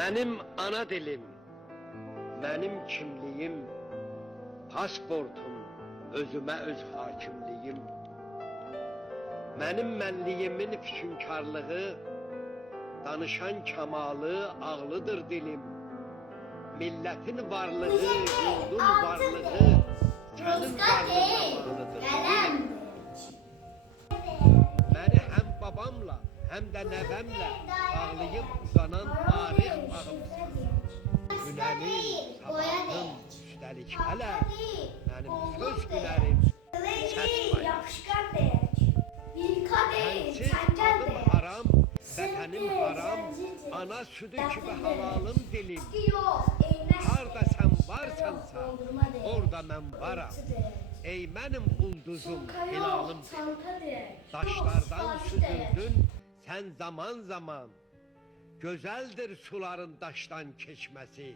Benim ana dilim, benim kimliğim, pasportum, özüme öz hakimliyim. Benim mənliyimin füsunkarlığı, danışan kemalı, ağlıdır dilim. Milletin varlığı, yurdun varlığı, senin varlığına dilim. Beni hem babamla hem de nevemle bağlayıp uzanan tarih bağımsın. Günelim, sabahım, üstelik hele benim söz gülerim, ses payı. Sensiz adım haram, vətənim haram, ana südü gibi halalım dilim. Harda sen varsansa, orada ben varam. Ey benim ulduzum, hilalım taşlardan süzüldün, sen zaman zaman. Güzeldir suların taştan geçmesi.